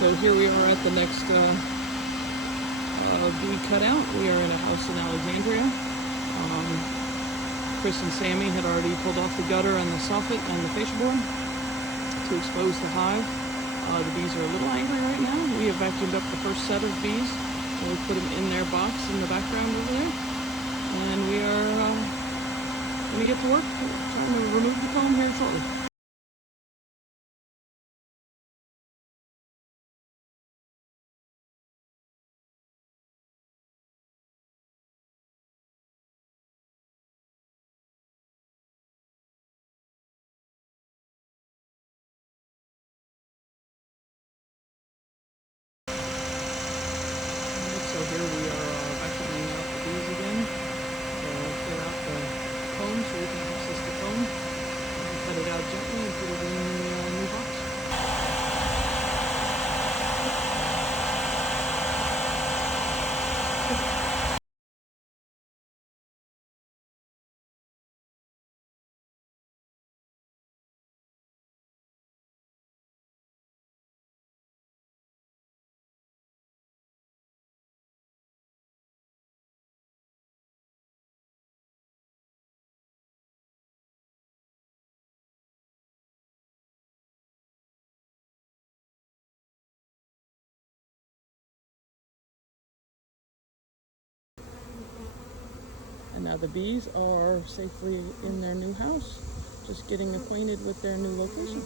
So here we are at the next bee cutout. We are in a house in Alexandria. Chris and Sammy had already pulled off the gutter and the soffit and the fascia board to expose the hive. The bees are a little angry right now. We have vacuumed up the first set of bees and we put them in their box in the background over there. And we are going to get to work trying to remove the comb here shortly. So here we are vacuuming out the bees again. Get out the comb so we can access the comb. Cut it out gently and put it in the new box. And now the bees are safely in their new house, just getting acquainted with their new location.